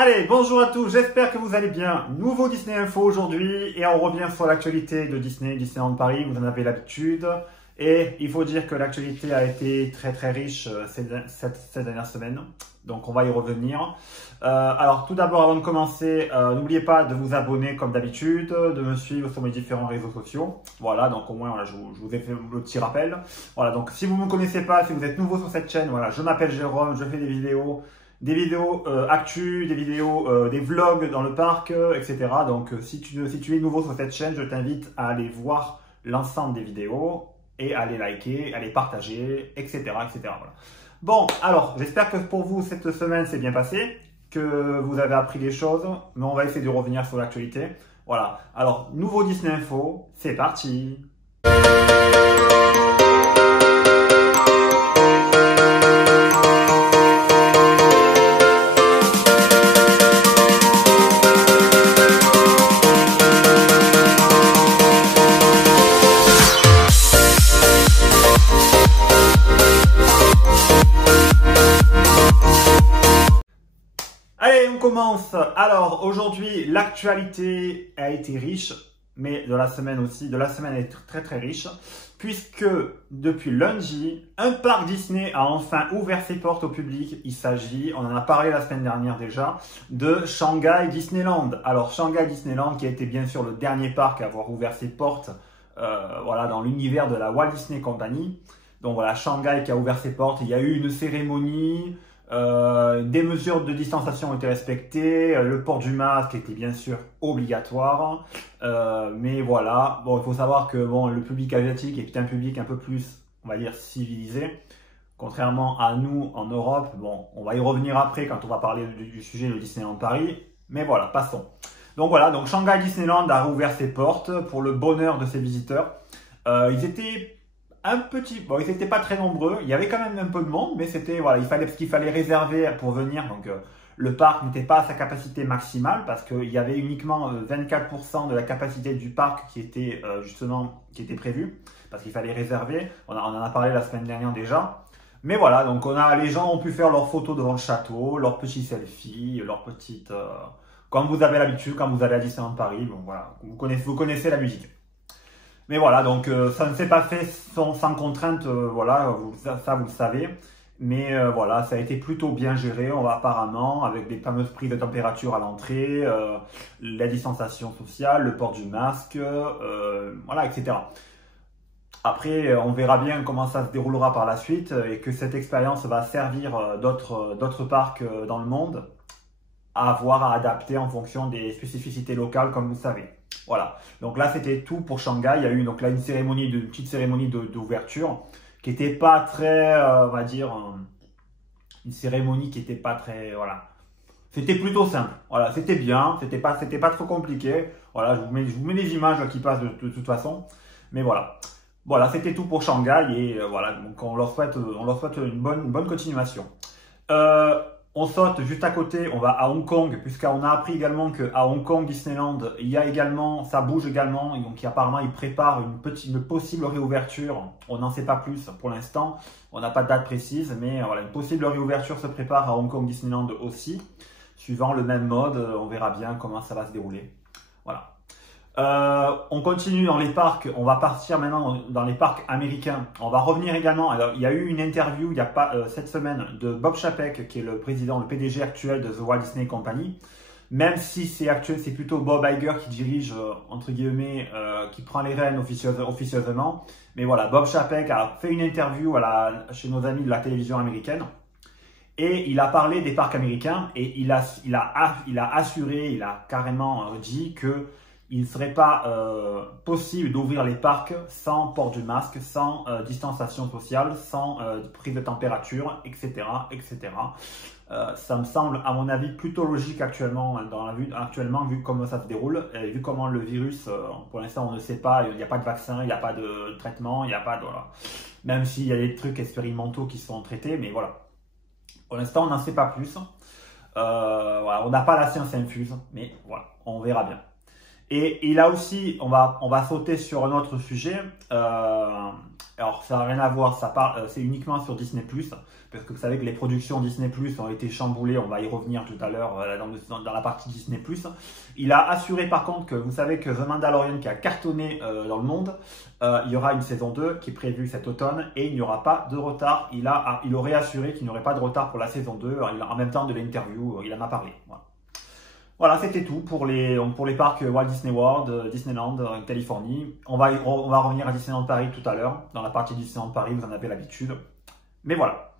Allez, bonjour à tous, j'espère que vous allez bien. Nouveau Disney Info aujourd'hui et on revient sur l'actualité de Disney, Disneyland Paris, vous en avez l'habitude. Et il faut dire que l'actualité a été très riche ces dernières semaines, donc on va y revenir. Alors tout d'abord, avant de commencer, n'oubliez pas de vous abonner comme d'habitude, de me suivre sur mes différents réseaux sociaux. Voilà, donc au moins voilà, je vous ai fait le petit rappel. Voilà, donc si vous ne me connaissez pas, si vous êtes nouveau sur cette chaîne, voilà, je m'appelle Jérôme, je fais des vidéos actu, des vidéos, des vlogs dans le parc, etc. Donc si tu es nouveau sur cette chaîne, je t'invite à aller voir l'ensemble des vidéos et à les liker, à les partager, etc. Voilà. Bon, alors j'espère que pour vous cette semaine s'est bien passée, que vous avez appris des choses, mais on va essayer de revenir sur l'actualité. Voilà, alors nouveau Disney Info, c'est parti! Allez, on commence. Alors, aujourd'hui, l'actualité a été riche, mais de la semaine aussi. De la semaine est très riche, puisque depuis lundi, un parc Disney a enfin ouvert ses portes au public. Il s'agit, on en a parlé la semaine dernière déjà, de Shanghai Disneyland. Alors, Shanghai Disneyland, qui a été bien sûr le dernier parc à avoir ouvert ses portes, voilà, dans l'univers de la Walt Disney Company. Donc voilà, Shanghai qui a ouvert ses portes. Il y a eu une cérémonie. Des mesures de distanciation ont été respectées, le port du masque était bien sûr obligatoire, mais voilà, bon, il faut savoir que bon, le public asiatique est un public un peu plus, on va dire, civilisé, contrairement à nous en Europe. Bon, on va y revenir après quand on va parler du sujet de Disneyland Paris, mais voilà, passons. Donc voilà, donc Shanghai Disneyland a rouvert ses portes pour le bonheur de ses visiteurs. Ils étaient bon, ils n'étaient pas très nombreux, il y avait quand même un peu de monde, mais c'était, voilà, parce qu'il fallait réserver pour venir, donc le parc n'était pas à sa capacité maximale, parce qu'il y avait uniquement 24% de la capacité du parc qui était qui était prévue, parce qu'il fallait réserver, on en a parlé la semaine dernière déjà, mais voilà, donc les gens ont pu faire leurs photos devant le château, leurs petits selfies, leurs petites, comme vous avez l'habitude, quand vous allez à Disneyland Paris, bon voilà, vous connaissez la musique. Mais voilà, donc ça ne s'est pas fait sans contrainte, voilà, ça vous le savez. Mais voilà, ça a été plutôt bien géré, apparemment, avec des fameuses prises de température à l'entrée, la distanciation sociale, le port du masque, voilà, etc. Après, on verra bien comment ça se déroulera par la suite et que cette expérience va servir d'autres parcs dans le monde à avoir à adapter en fonction des spécificités locales, comme vous savez. Voilà, donc là c'était tout pour Shanghai. Il y a eu donc là une petite cérémonie d'ouverture qui n'était pas très, on va dire, une cérémonie qui n'était pas très, voilà. C'était plutôt simple, voilà, c'était bien, c'était pas trop compliqué. Voilà, je vous mets les images là, qui passent de toute façon, mais voilà. Voilà, c'était tout pour Shanghai et voilà, donc on leur souhaite une bonne continuation. On saute juste à côté, on va à Hong Kong, puisqu'on a appris également qu'à Hong Kong Disneyland, il y a également, ça bouge également, et donc apparemment ils préparent une possible réouverture. On n'en sait pas plus pour l'instant, on n'a pas de date précise, mais voilà, une possible réouverture se prépare à Hong Kong Disneyland aussi, suivant le même mode. On verra bien comment ça va se dérouler. Voilà. On continue dans les parcs, on va partir maintenant dans les parcs américains. On va revenir également, alors il y a eu une interview il y a pas cette semaine de Bob Chapek, qui est le PDG actuel de The Walt Disney Company. Même si c'est plutôt Bob Iger qui dirige, entre guillemets, qui prend les rênes officieusement. Mais voilà, Bob Chapek a fait une interview chez nos amis de la télévision américaine. Et il a parlé des parcs américains et il a assuré, il a carrément dit que il ne serait pas possible d'ouvrir les parcs sans port du masque, sans distanciation sociale, sans prise de température, etc. Ça me semble, à mon avis, plutôt logique actuellement, vu comment ça se déroule, et vu comment le virus, pour l'instant, on ne sait pas, il n'y a pas de vaccin, il n'y a pas de traitement, il n'y a pas de... Voilà. Même s'il y a des trucs expérimentaux qui sont traités, mais voilà. Pour l'instant, on n'en sait pas plus. Voilà, on n'a pas la science infuse, mais voilà, on verra bien. Et il a aussi, on va sauter sur un autre sujet. Alors, ça n'a rien à voir, c'est uniquement sur Disney+, parce que vous savez que les productions Disney+, ont été chamboulées, on va y revenir tout à l'heure dans la partie Disney+. Il a assuré par contre que vous savez que The Mandalorian qui a cartonné dans le monde, il y aura une saison 2 qui est prévue cet automne et il n'y aura pas de retard. Il aurait assuré qu'il n'y aurait pas de retard pour la saison 2, en même temps de l'interview, il en a parlé. Voilà. Voilà, c'était tout pour les parcs Walt Disney World, Disneyland, Californie. On va revenir à Disneyland Paris tout à l'heure. Dans la partie Disneyland Paris, vous en avez l'habitude. Mais voilà.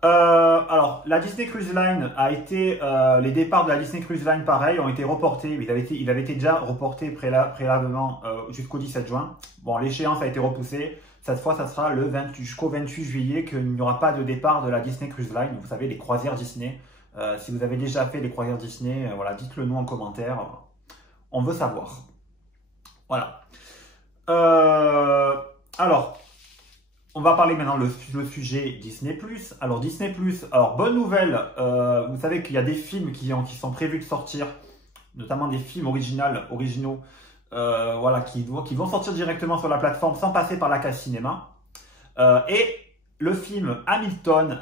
Alors, la Disney Cruise Line a été... les départs de la Disney Cruise Line, pareil, ont été reportés. Ils avaient été déjà reportés préalablement jusqu'au 17 juin. Bon, l'échéance a été repoussée. Cette fois, ça sera jusqu'au 28 juillet qu'il n'y aura pas de départ de la Disney Cruise Line. Vous savez, les croisières Disney. Si vous avez déjà fait les croisières Disney, voilà, dites-le nous en commentaire. On veut savoir. Voilà. Alors, on va parler maintenant le sujet Disney+. Alors, Disney+, alors bonne nouvelle, vous savez qu'il y a des films qui sont prévus de sortir, notamment des films originaux, voilà, qui vont sortir directement sur la plateforme sans passer par la case cinéma. Et le film Hamilton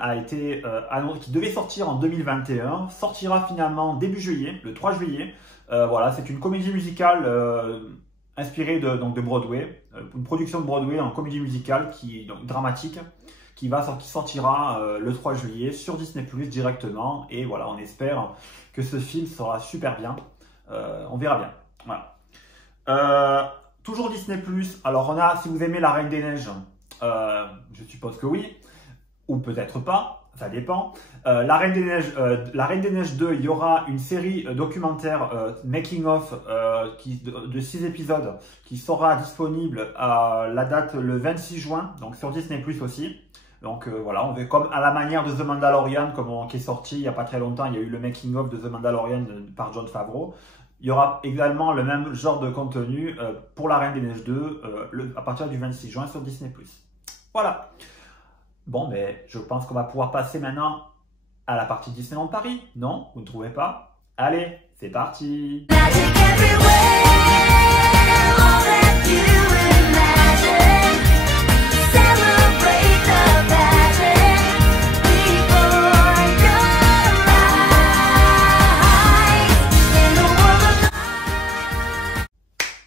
qui devait sortir en 2021, sortira finalement début juillet, le 3 juillet. Voilà, c'est une comédie musicale inspirée de Broadway, une production de Broadway en comédie musicale dramatique, qui sortira le 3 juillet sur Disney+ directement. Et voilà, on espère que ce film sera super bien. On verra bien. Voilà. Toujours Disney+. Alors si vous aimez La Reine des Neiges, je suppose que oui, ou peut-être pas, ça dépend. La Reine des Neiges 2, il y aura une série documentaire Making of de 6 épisodes qui sera disponible à la date le 26 juin, donc sur Disney+ aussi. Donc voilà, on va comme à la manière de The Mandalorian, qui est sorti il n'y a pas très longtemps, il y a eu le Making of de The Mandalorian par Jon Favreau. Il y aura également le même genre de contenu pour La Reine des Neiges 2 à partir du 26 juin sur Disney+. Voilà. Bon, mais je pense qu'on va pouvoir passer maintenant à la partie Disneyland Paris. Non, vous ne trouvez pas? Allez, c'est parti.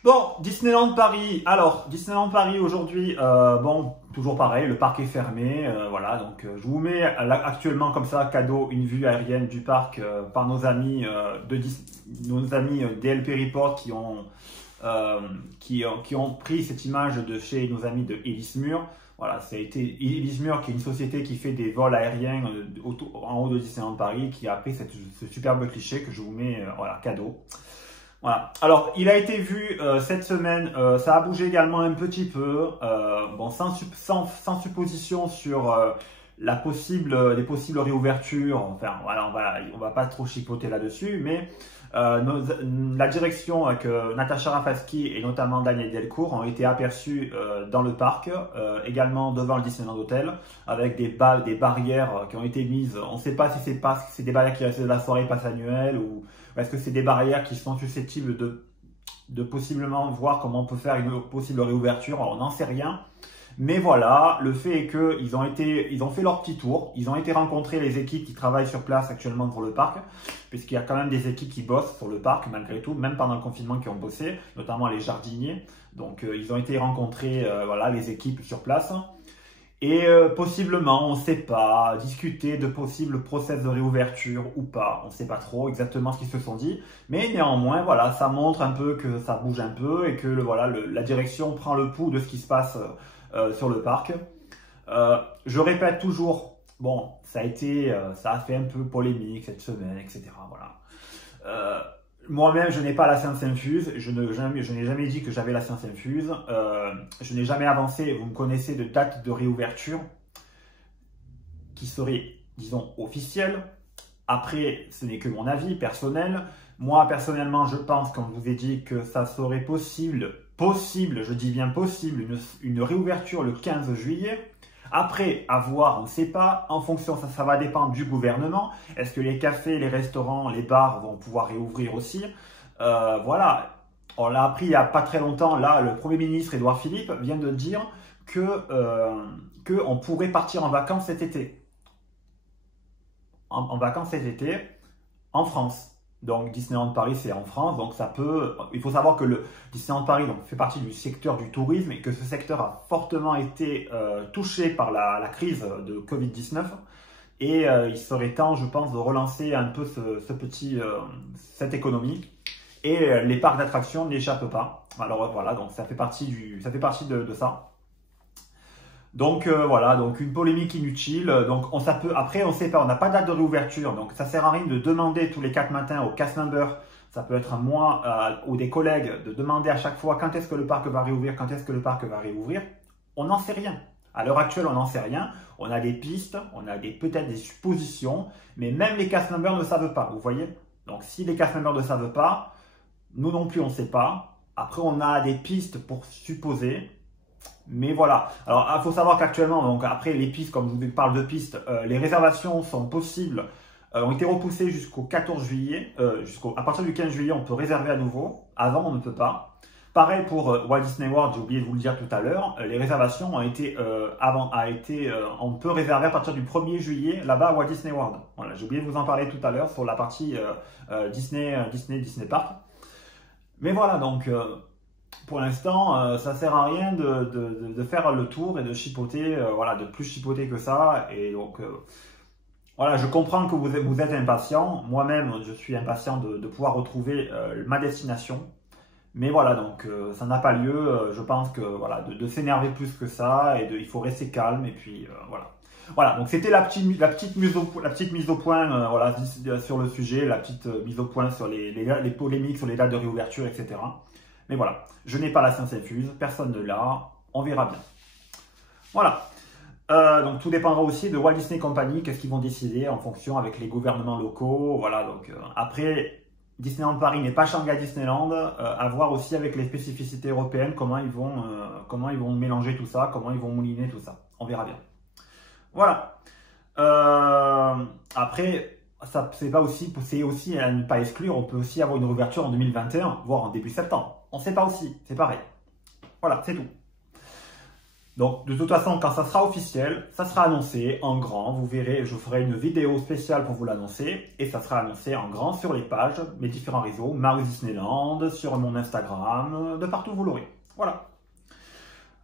Bon, Disneyland Paris. Alors, Disneyland Paris aujourd'hui, bon, toujours pareil, le parc est fermé. Voilà, donc je vous mets actuellement comme ça, cadeau, une vue aérienne du parc par nos amis DLP Report qui ont pris cette image de chez nos amis de Elismur. Voilà, ça a été Elismur qui est une société qui fait des vols aériens en haut de Disneyland Paris, qui a pris ce superbe cliché que je vous mets, voilà, cadeau. Voilà. Alors, il a été vu cette semaine, ça a bougé également un petit peu, bon, sans supposition sur les possibles réouvertures. Enfin, voilà, on va pas trop chipoter là-dessus, mais la direction avec Natasha Rafalski et notamment Daniel Delcourt ont été aperçus dans le parc, également devant le Disneyland Hotel, avec des barrières qui ont été mises. On ne sait pas si c'est des barrières qui restent de la soirée passe annuelle ou est-ce que c'est des barrières qui sont susceptibles de possiblement voir comment on peut faire une possible réouverture. Alors, on n'en sait rien. Mais voilà, le fait est qu'ils ont fait leur petit tour, ils ont été rencontrer les équipes qui travaillent sur place actuellement pour le parc, puisqu'il y a quand même des équipes qui bossent sur le parc malgré tout, même pendant le confinement qui ont bossé, notamment les jardiniers. Donc ils ont été rencontrer voilà, les équipes sur place. Et possiblement, on ne sait pas, discuter de possibles process de réouverture ou pas. On ne sait pas trop exactement ce qu'ils se sont dit. Mais néanmoins, voilà, ça montre un peu que ça bouge un peu et que la direction prend le pouls de ce qui se passe sur le parc. Je répète toujours, bon, ça a fait un peu polémique cette semaine, etc. Voilà. Moi-même, je n'ai pas la science infuse. Je n'ai jamais dit que j'avais la science infuse. Je n'ai jamais avancé, vous me connaissez, de date de réouverture qui serait, disons, officielle. Après, ce n'est que mon avis personnel. Moi, personnellement, je pense, comme je vous ai dit, que ça serait possible, je dis bien possible, une réouverture le 15 juillet. Après, à voir, on ne sait pas. En fonction, ça va dépendre du gouvernement. Est-ce que les cafés, les restaurants, les bars vont pouvoir réouvrir aussi? Voilà. On l'a appris il n'y a pas très longtemps. Là, le Premier ministre Édouard Philippe vient de dire que on pourrait partir en vacances cet été. En vacances cet été en France. Donc Disneyland Paris c'est en France, donc ça peut. Il faut savoir que le Disneyland Paris donc, fait partie du secteur du tourisme et que ce secteur a fortement été touché par la crise de Covid-19. Et il serait temps, je pense, de relancer un peu cette économie. Et les parcs d'attractions n'échappent pas. Alors voilà, donc ça fait partie de ça. Donc voilà, donc une polémique inutile. Donc après, on sait pas, on n'a pas de date de réouverture. Donc ça sert à rien de demander tous les 4 matins au cast member, ça peut être à moi ou des collègues, de demander à chaque fois quand est-ce que le parc va réouvrir, quand est-ce que le parc va réouvrir. On n'en sait rien. À l'heure actuelle, on n'en sait rien. On a des pistes, on a peut-être des suppositions, mais même les cast members ne savent pas, vous voyez. Donc si les cast members ne savent pas, nous non plus on ne sait pas. Après, on a des pistes pour supposer. Mais voilà. Alors, il faut savoir qu'actuellement, donc après les pistes, comme je vous parle de pistes, les réservations sont possibles, ont été repoussées jusqu'au 14 juillet. À partir du 15 juillet, on peut réserver à nouveau. Avant, on ne peut pas. Pareil pour Walt Disney World, j'ai oublié de vous le dire tout à l'heure. Les réservations ont été, on peut réserver à partir du 1er juillet là-bas à Walt Disney World. Voilà, j'ai oublié de vous en parler tout à l'heure sur la partie Disney Park. Mais voilà, donc pour l'instant, ça sert à rien de faire le tour et de chipoter, voilà, de plus chipoter que ça. Et donc, voilà, je comprends que vous êtes impatient. Moi-même, je suis impatient de pouvoir retrouver ma destination. Mais voilà, donc ça n'a pas lieu. Je pense que voilà, de s'énerver plus que ça et il faut rester calme. Et puis voilà. Voilà, donc c'était la petite mise au point voilà, sur le sujet, la petite mise au point sur les polémiques sur les dates de réouverture, etc. Mais voilà, je n'ai pas la science infuse, personne ne l'a, on verra bien. Voilà, donc tout dépendra aussi de Walt Disney Company, qu'est-ce qu'ils vont décider en fonction avec les gouvernements locaux. Voilà, donc après, Disneyland Paris n'est pas Shanghai Disneyland, à voir aussi avec les spécificités européennes, comment ils vont mélanger tout ça, comment ils vont mouliner tout ça. On verra bien. Voilà. Après, c'est aussi à ne pas exclure, on peut aussi avoir une réouverture en 2021, voire en début septembre. On ne sait pas aussi, c'est pareil. Voilà, c'est tout. Donc, de toute façon, quand ça sera officiel, ça sera annoncé en grand. Vous verrez, je ferai une vidéo spéciale pour vous l'annoncer. Et ça sera annoncé en grand sur les pages, mes différents réseaux, Mario Disneyland, sur mon Instagram, de partout vous l'aurez. Voilà.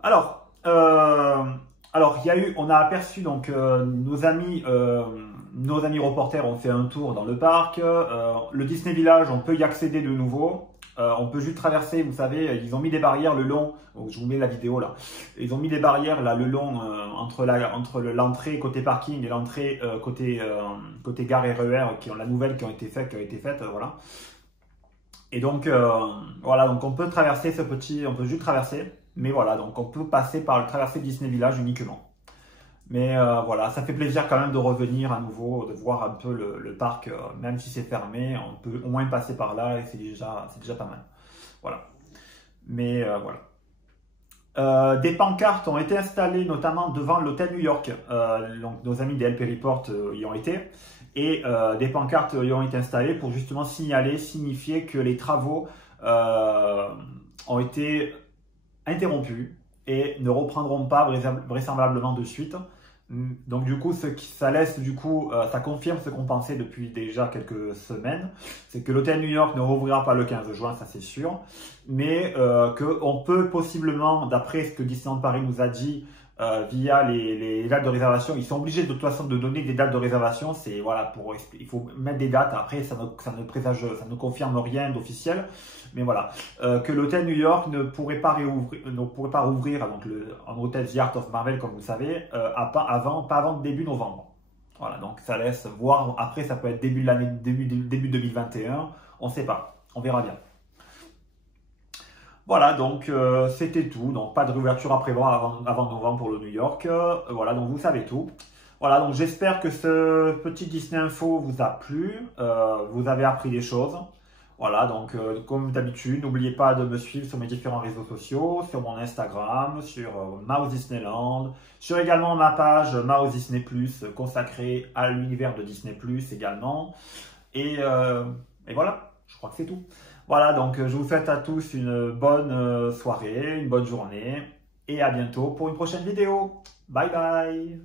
Alors, on a aperçu donc nos amis reporters ont fait un tour dans le parc. Le Disney Village, on peut y accéder de nouveau. On peut juste traverser, vous savez, ils ont mis des barrières le long. Oh, je vous mets la vidéo là. Ils ont mis des barrières là le long entre l'entrée côté parking et l'entrée côté gare RER qui ont la nouvelle qui a été faite, voilà. Et donc voilà, donc on peut traverser on peut juste traverser, mais voilà, donc on peut passer par le traverser Disney Village uniquement. Mais voilà, ça fait plaisir quand même de revenir à nouveau, de voir un peu le parc, même si c'est fermé, on peut au moins passer par là et c'est déjà pas mal. Voilà. Mais voilà. Des pancartes ont été installées notamment devant l'hôtel New York. Donc nos amis des LP Report y ont été. Et des pancartes y ont été installées pour justement signifier que les travaux ont été interrompus et ne reprendront pas vraisemblablement de suite. Donc du coup, ça confirme ce qu'on pensait depuis déjà quelques semaines, c'est que l'hôtel New York ne rouvrira pas le 15 juin, ça c'est sûr, mais qu'on peut possiblement, d'après ce que Disneyland Paris nous a dit, via les dates de réservation, ils sont obligés de toute façon de donner des dates de réservation. C'est voilà, il faut mettre des dates. Après, ça ne confirme rien d'officiel, mais voilà, que l'hôtel New York ne pourrait pas rouvrir donc en hôtel The Art of Marvel, comme vous savez, pas avant début novembre. Voilà, donc ça laisse voir. Après, ça peut être début de l'année, début 2021. On ne sait pas, on verra bien. Voilà, donc c'était tout. Donc pas de réouverture à prévoir avant novembre pour le New York. Voilà, donc vous savez tout. Voilà, donc j'espère que ce petit Disney Info vous a plu. Vous avez appris des choses. Voilà, donc comme d'habitude, n'oubliez pas de me suivre sur mes différents réseaux sociaux, sur mon Instagram, sur Mouse Disneyland, sur également ma page Mouse Disney Plus consacrée à l'univers de Disney Plus également. Et voilà, je crois que c'est tout. Voilà, donc je vous souhaite à tous une bonne soirée, une bonne journée. et à bientôt pour une prochaine vidéo. Bye bye.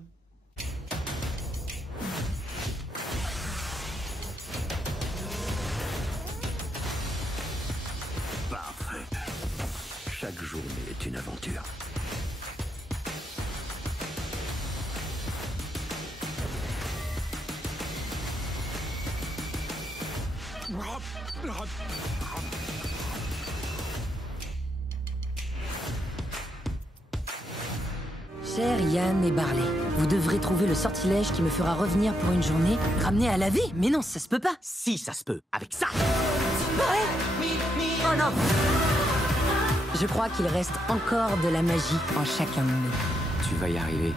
Parfait. Chaque journée est une aventure. Cher Yann et Barley, vous devrez trouver le sortilège qui me fera revenir pour une journée, ramener à la vie. Mais non, ça se peut pas. Si, ça se peut. Avec ça. Barley! Oh non! Je crois qu'il reste encore de la magie en chacun de nous. Tu vas y arriver.